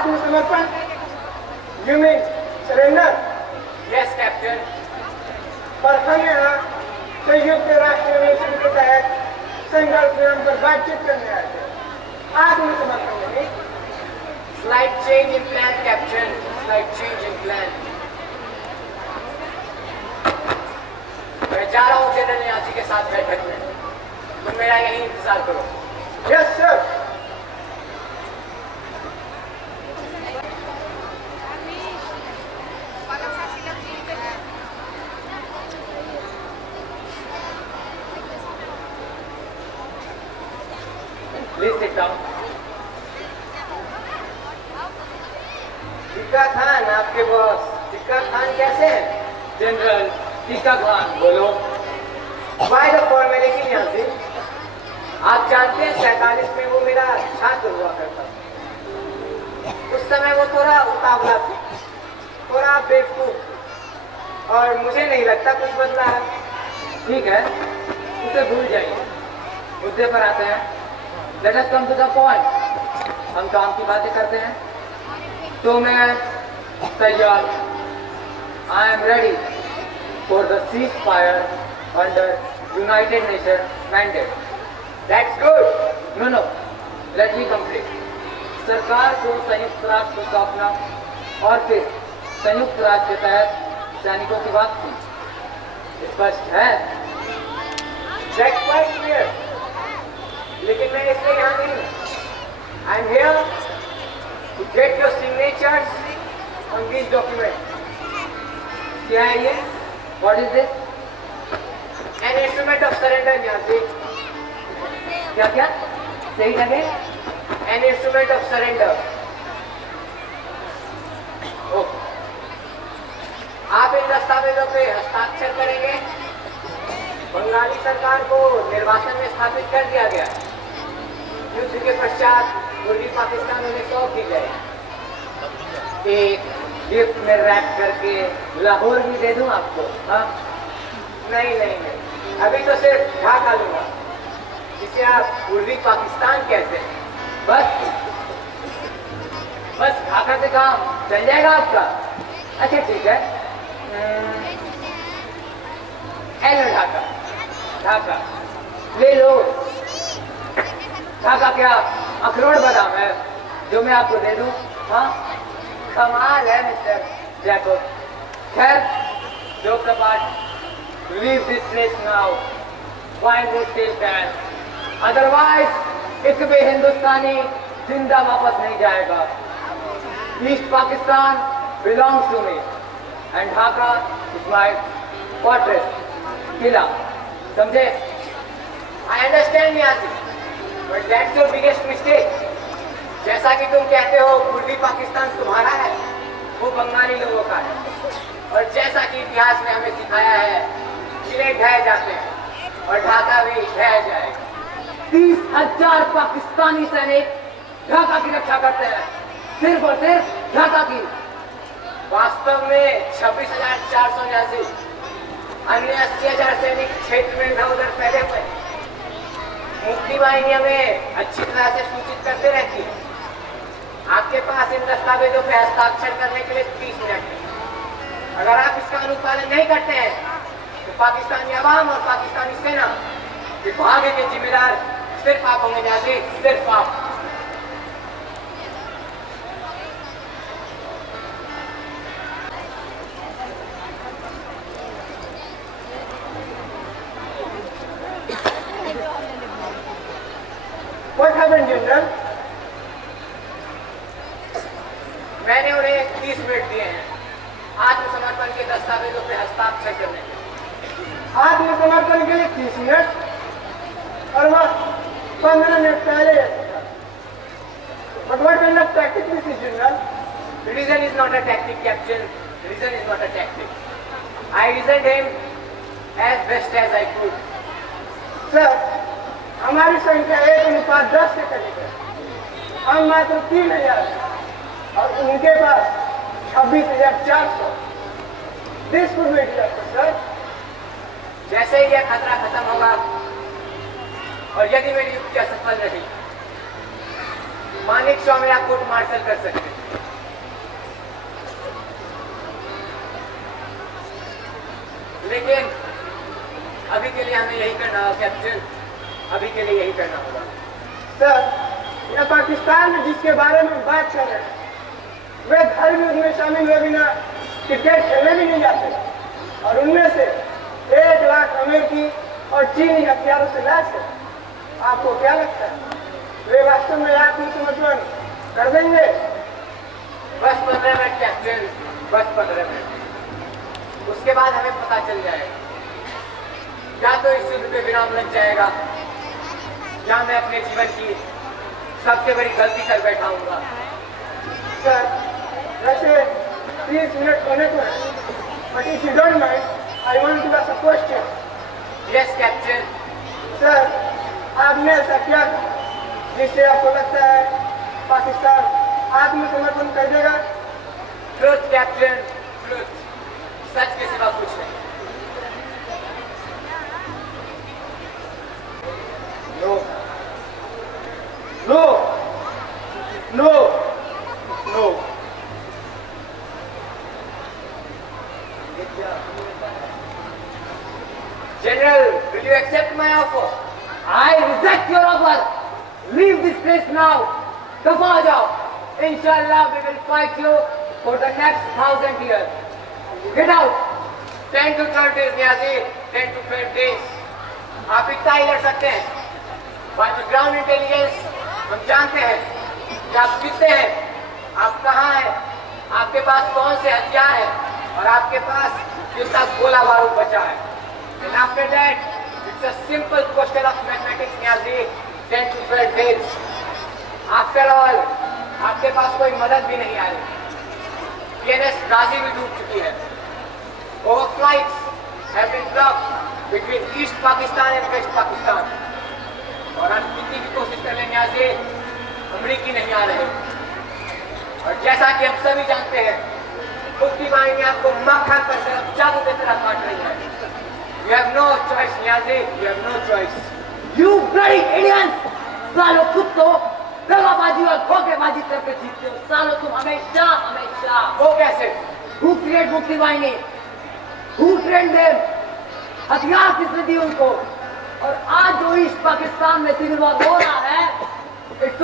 आत्मसमर्पण? You mean surrender? Yes, Captain. पर हम यहाँ संयुक्त राष्ट्र मिशन के तहत संघर्ष विराम पर बातचीत करने आए थे, आत्मसमर्पण नहीं। Slight change in plan, Captain. Slight change in plan. मैं जा रहा हूँ जनरल न्यासी के साथ बैठक में। तुम मेरा यहीं इंतजार करो। Yes, sir. Please sit down. Tikka Khan आपके बॉस टिक्का खान कैसे हैं? जनरल टीका खान बोलो। Why the formality न्यासी? आप जानते हैं 47 में वो मेरा छात्र हुआ करता था। उस समय वो थोड़ा उतावला था, थोड़ा बेवकूफ, और मुझे नहीं लगता कुछ बदला है। ठीक है, उसे भूल जाइए। मुद्दे पर आते हैं। Let us come to the point. हम काम की बातें करते हैं। तो मैं तैयार। I am ready for the ceasefire under United Nation mandate. That's good. No no, let me complete. सरकार को संयुक्त राष्ट्र को सौंपना और फिर संयुक्त राष्ट्र के तहत सैनिकों की वापसी स्पष्ट है। That's quite clear. लेकिन मैं इसलिए यहाँ नहीं हूँ। I'm here to get your signatures on these documents. क्या है ये? What is this? An instrument of surrender, न्यासी। क्या क्या? सही लगे? An instrument of surrender. Okay. आप इन दस्तावेजों पे हस्ताक्षर करेंगे। बंगाली सरकार को निर्वासन में स्थापित कर दिया गया। युद्ध के पश्चात पूर्वी पाकिस्तान उन्हें सौंप दी जाए। एक गिफ्ट में रैप करके लाहौर भी दे दूं आपको? हाँ? नहीं नहीं नहीं, अभी तो सिर्फ ढाका लूंगा, जिसे आप पूर्वी पाकिस्तान कहते हैं। बस ढाका से काम चल जाएगा आपका? अच्छा ठीक है। एलो ढाका। ढाका ले लो। ढाका क्या अखरोट बादाम है जो मैं आपको दे दूं? हाँ, कमाल है मिस्टर जैकोब। खैर, joke apart, leave this place now. Find would stay stand, otherwise एक भी हिंदुस्तानी जिंदा वापस नहीं जाएगा। East Pakistan belongs to me and Dhaka is my fortress, किला। समझे? I understand, न्यासी, but that's your biggest mistake. जैसा कि तुम कहते हो पूर्वी पाकिस्तान तुम्हारा है, वो बंगाली लोगों का है। और जैसा कि इतिहास ने हमें सिखाया है, किले ढह जाते हैं और ढाका भी ढह जाएगा। 30,000 पाकिस्तानी सैनिक ढाका की रक्षा करते हैं, सिर्फ और सिर्फ ढाका की। वास्तव में 26,400 न्यासी, अन्य 80,000 सैनिक क्षेत्र में इधर उधर फैले हुए। मुक्ति वाहिनी हमें अच्छी तरह से सूचित करते रहती है। आपके पास इन दस्तावेजों पे हस्ताक्षर करने के लिए 30 मिनट है। अगर आप इसका अनुपालन नहीं करते हैं तो पाकिस्तानी अवाम और पाकिस्तानी सेना के भागे के जिम्मेदार सिर्फ आप होंगे न्यासी, सिर्फ आप। What happened, General? मैंने उन्हें 30 मिनट दिए हैं आत्मसमर्पण के दस्तावेजों पे हस्ताक्षर करने के। आत्मसमर्पण के लिए 30 मिनट और वह 15 मिनट पहले। But what kind of tactic this is, General? Reason is not a tactic, Captain. Reason is not a tactic. I reasoned him as best as I could. Sir, हमारी संख्या 1:10 से करीब है। हम मात्र 3,000 और उनके पास 26,400। This could be disaster, sir. जैसे ही यह खतरा खत्म होगा और यदि मेरी युक्ति असफल रही मानिक शॉ में आप कोर्ट मार्शल कर सकते हैं। लेकिन अभी के लिए हमें यही करना होगा कैप्टन, अभी के लिए यही करना होगा। सर, यह पाकिस्तान में जिसके बारे में बात कर रहे हैं वे धर्म युद्ध में शामिल हुए बिना क्रिकेट खेलने भी नहीं जाते और उनमें से 1 लाख अमेरिकी और चीनी हथियारों से लैस है। आपको क्या लगता है वे वास्तव में आत्मसमर्पण कर देंगे? बस 15 मिनट कैप्टन, बस 15 मिनट। उसके बाद हमें पता चल जाएगा या तो इस युद्ध पे विराम लग जाएगा या मैं अपने जीवन की सबसे बड़ी गलती कर बैठाऊंगा। सर, वैसे 30 मिनट होने को है, but if you don't mind I want to ask a question. Yes captain. Sir, आपने ऐसा क्या जिससे आपको लगता है पाकिस्तान आत्मसमर्पण कर देगा? ट्रुथ कैप्टन, ट्रुथ, सच के सिवा कुछ नहीं। No no no no. General, will you accept my offer? I reject your offer. Leave this place now. दफा जाओ। Inshallah, we will fight you for the next 1000 years. Get out. 10 to 12 days, Niazi. 10 to 12 days. आप इतना ही लड़ सकते हैं। By the ground intelligence, हम जानते हैं कि आप किससे हैं, आप कहाँ हैं, आपके पास कौन से हथियार हैं और आपके पास कितना गोला बारूद बचा है। And after that, it's a simple question of mathematics, Niazi. 10 to 12 days. After all, आपके पास कोई मदद भी नहीं आ रही। PNS गाजी भी डूब चुकी है। Overflights have been blocked between East Pakistan and West Pakistan. और हम कितनी भी कोशिश कर लेंगे आज अमरीकी नहीं आ रहे। और जैसा कि हम सभी जानते हैं, मुक्ति वाहिनी आपको मक्खन पर तरफ चाकू की तरह काट रही है। You have no choice, Niazi. You have no choice. You bloody idiots! सालों कुत्तो, दगाबाजी और धोखेबाजी करके जीतते हो। सालों तुम हमेशा हमेशा। वो कैसे? Who created मुक्ति वाहिनी? Who trained them? हथियार किसने दिए उनको? और आज जो ईस्ट पाकिस्तान में सिविल वॉर हो रहा है, it's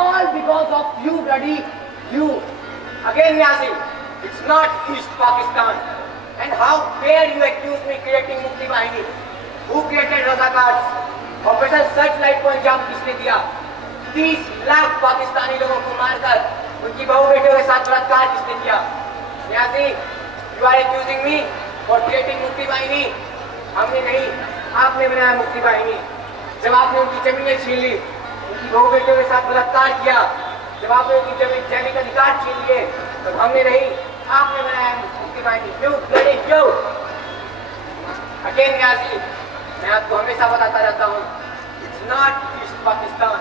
all because of you, bloody you. Again, Niazi, it's not East Pakistan. And how dare you accuse me creating Mukti Bahini? Who created Razakars? Operation Searchlight को अंजाम किसने दिया? 30 लाख पाकिस्तानी लोगों को मारकर उनकी बहू बेटियों के साथ बलात्कार किसने किया? Niazi, you are accusing me for creating मुक्ति वाहिनी? हमने नहीं, आपने बनाया मुक्ति वाहिनी। जब आपने उनकी जमीनें छीन ली, उनकी बहू बेटियों के साथ बलात्कार किया, जब आपने उनकी जमीन जैविक अधिकार छीन लिए, तब हमने नहीं, आपने बनाया मुक्ति वाहिनी। क्यों लड़े क्यों? अगेन नियाजी, मैं आपको हमेशा बताता रहता हूँ, it's not East Pakistan,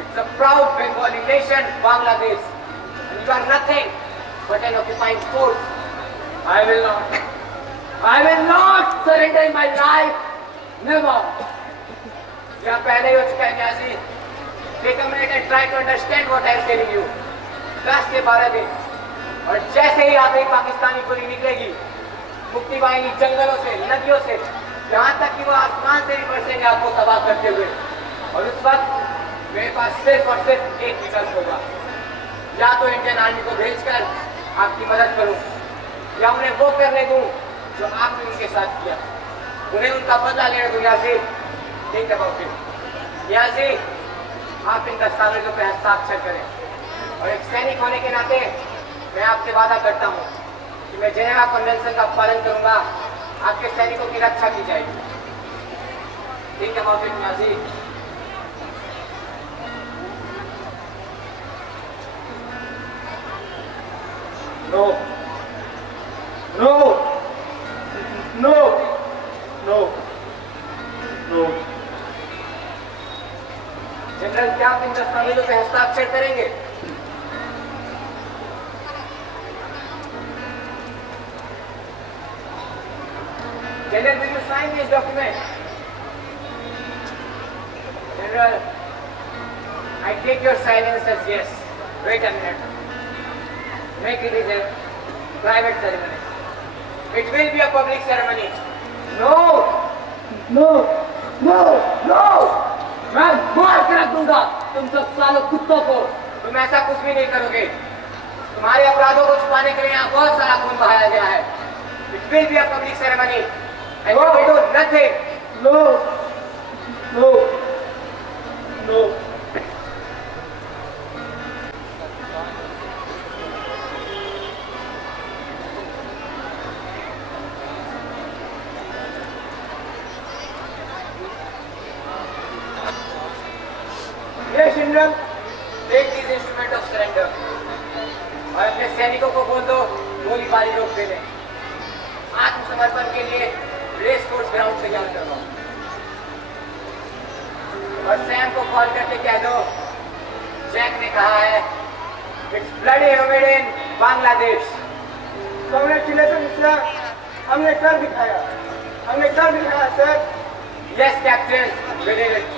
it's a proud Bengali nation, Bangladesh, and you are nothing but an occupying force. I will not surrender my life, never. यह पहले ही हो चुका है Niazi. Take a minute and try to understand what I am telling you. 10 से 12 दिन, और जैसे ही आखिरी पाकिस्तानी गोली निकलेगी, मुक्ति वाहिनी जंगलों से, नदियों से, यहाँ तक कि वो आसमान से भी बरसेंगे आपको तबाह करते हुए। और उस वक्त मेरे पास सिर्फ और सिर्फ एक विकल्प होगा, या तो इंडियन आर्मी को भेजकर आपकी मदद करूं, या उन्हें वो करने दूं जो आपने उनके साथ किया, उन्हें उनका बदला लेने दूं। Niazi, think about it. Niazi, आप इन दस्तावेजों पर हस्ताक्षर करें, और एक सैनिक होने के नाते मैं आपसे वादा करता हूँ कि मैं जेनेवा कन्वेंशन का पालन करूंगा, आपके सैनिकों की रक्षा की जाएगी। Think about it Niazi. No. No. No. No. No. General, क्या आप इन दस्तावेजों पे हस्ताक्षर करेंगे? General, will you sign this document? General, I take your silence as yes. Wait a minute. Make it is a private ceremony. It will be a public ceremony. No! No no no मैं मार कर रख दूंगा तुम सब सालों कुत्तों को। तुम ऐसा कुछ भी नहीं करोगे। तुम्हारे अपराधों को छुपाने के लिए यहाँ बहुत सारा खून बहाया गया है। It will be a public ceremony. And you will do nothing. No no no ये general Take these instruments of surrender. और अपने सैनिकों को बोल दो गोलीबारी रोक दे लें। आत्मसमर्पण के लिए रेस कोर्स ग्राउंड तैयार करवाओ। और सैम को कॉल करके कह दो जैक ने कहा है it's bloody humid in Bangladesh. Congratulation sir, हमने कर दिखाया sir. Yes captain, we did it.